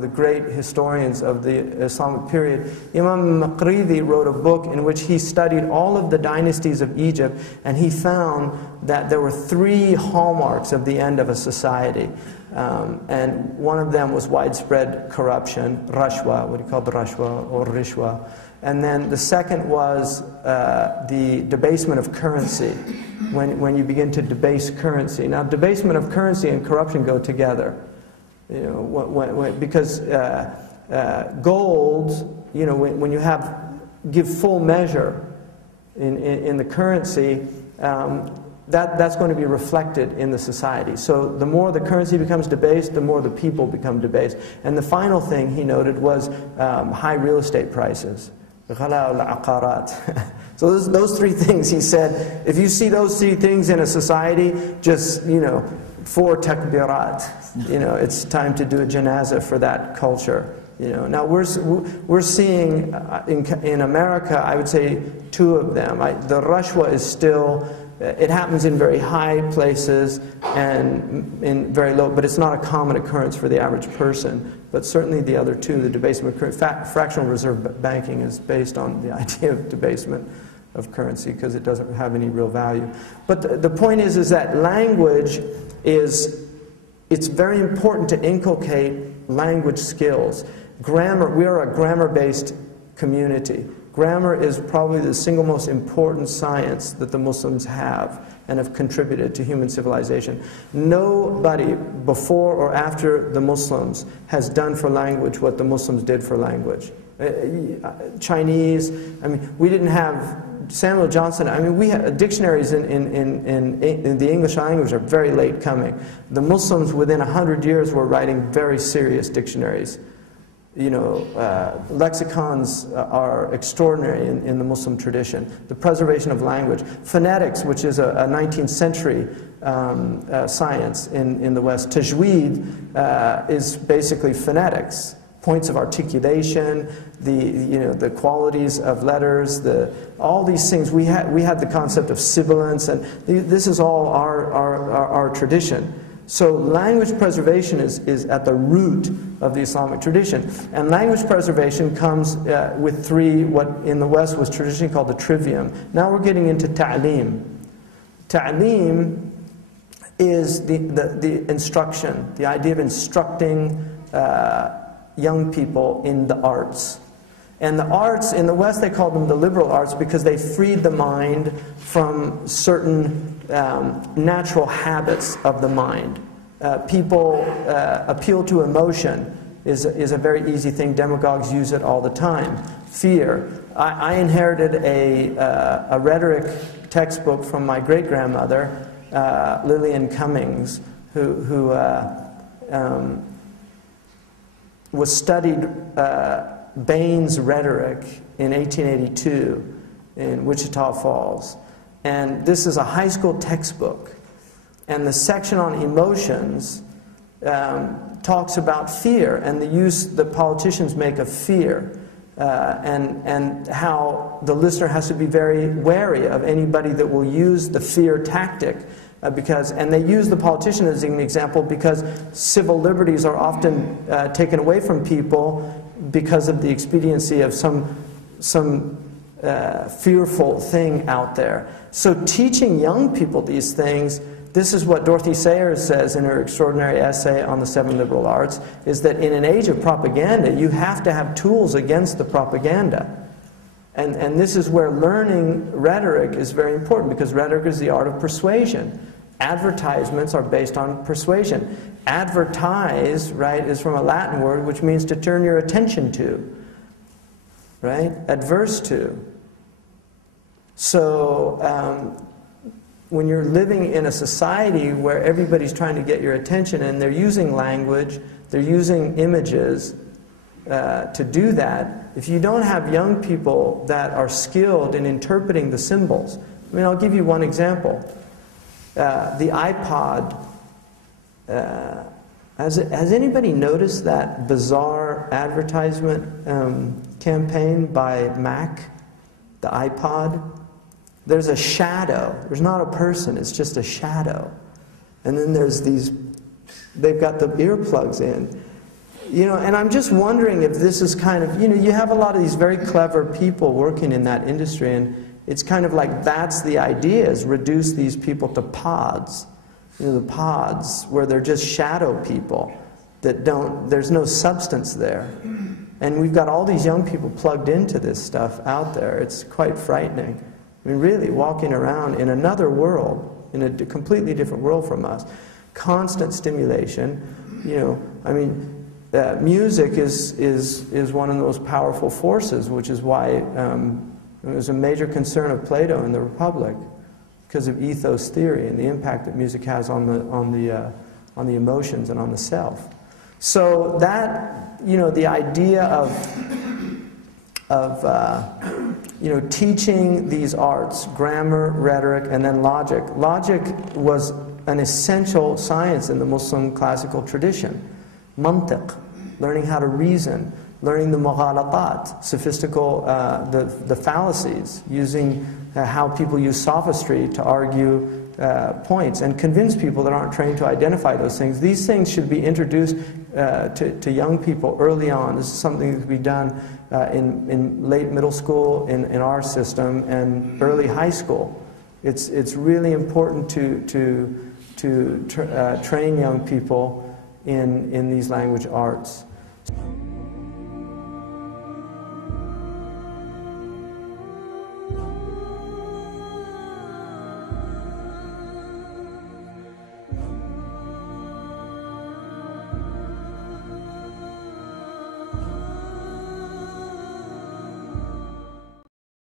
of the great historians of the Islamic period, Imam Maqridi wrote a book in which he studied all of the dynasties of Egypt, and he found that there were 3 hallmarks of the end of a society. And one of them was widespread corruption, rashwa, what he called the rashwa or rishwa. And then the second was the debasement of currency, when you begin to debase currency. Now, debasement of currency and corruption go together. You know, because gold, you know, when you give full measure in the currency, that's going to be reflected in the society. So the more the currency becomes debased, the more the people become debased. And the final thing he noted was high real estate prices. So those 3 things, he said, if you see those 3 things in a society, just, you know, 4 takbirat. You know, it's time to do a janazah for that culture. You know, now we're seeing in America, I would say 2 of them. The rashwa is still, it happens in very high places and in very low, but it's not a common occurrence for the average person. But certainly the other 2, the debasement of currency, fractional reserve banking is based on the idea of debasement of currency because it doesn't have any real value. But the point is that language it's very important to inculcate language skills. Grammar, we are a grammar-based community. Grammar is probably the single most important science that the Muslims have and have contributed to human civilization. Nobody before or after the Muslims has done for language what the Muslims did for language. Chinese, I mean, we didn't have Samuel Johnson. I mean, we have dictionaries in the English language are very late coming. The Muslims within 100 years were writing very serious dictionaries. You know, lexicons are extraordinary in the Muslim tradition. The preservation of language. Phonetics, which is a 19th century science in the West. Tajweed is basically phonetics. Points of articulation, the qualities of letters, all these things. We had the concept of sibilance, and this is all our tradition. So language preservation is at the root of the Islamic tradition. And language preservation comes with 3, what in the West was traditionally called the trivium. Now we're getting into ta'lim. Ta'lim is the instruction, the idea of instructing young people in the arts. And the arts, in the West they call them the liberal arts because they freed the mind from certain natural habits of the mind. People appeal to emotion is a very easy thing. Demagogues use it all the time. Fear. I inherited a rhetoric textbook from my great-grandmother, Lillian Cummings, who was studied Bain's rhetoric in 1882 in Wichita Falls. And this is a high school textbook. And the section on emotions talks about fear and the use that politicians make of fear. And how the listener has to be very wary of anybody that will use the fear tactic. And they use the politician as an example because civil liberties are often taken away from people because of the expediency of some fearful thing out there. So teaching young people these things, this is what Dorothy Sayers says in her extraordinary essay on the 7 liberal arts, is that in an age of propaganda, you have to have tools against the propaganda. And this is where learning rhetoric is very important, because rhetoric is the art of persuasion. Advertisements are based on persuasion. Advertise, right, is from a Latin word which means to turn your attention to, right? Adverse to. So when you're living in a society where everybody's trying to get your attention and they're using language, they're using images to do that, if you don't have young people that are skilled in interpreting the symbols, I mean, I'll give you one example. The iPod, has anybody noticed that bizarre advertisement campaign by Mac, the iPod? There's a shadow. There's not a person, it's just a shadow. And then there's these, they've got the earplugs in. You know, and I'm just wondering if this is kind of, you know, you have a lot of these very clever people working in that industry, and it's kind of like that's the idea, is reduce these people to pods. You know, the pods where they're just shadow people that don't, there's no substance there. And we've got all these young people plugged into this stuff out there. It's quite frightening. I mean, really, walking around in another world, in a completely different world from us. Constant stimulation, you know, I mean, music is one of those powerful forces, which is why it was a major concern of Plato in the Republic, because of ethos theory and the impact that music has on the emotions and on the self. So that, you know, the idea of you know, teaching these arts, grammar, rhetoric, and then logic. Logic was an essential science in the Muslim classical tradition. Mantiq, learning how to reason, learning the mughalatat, sophistical, the fallacies, using how people use sophistry to argue points and convince people that aren't trained to identify those things. These things should be introduced to young people early on. This is something that can be done in late middle school in our system and early high school. It's really important to train young people in these language arts.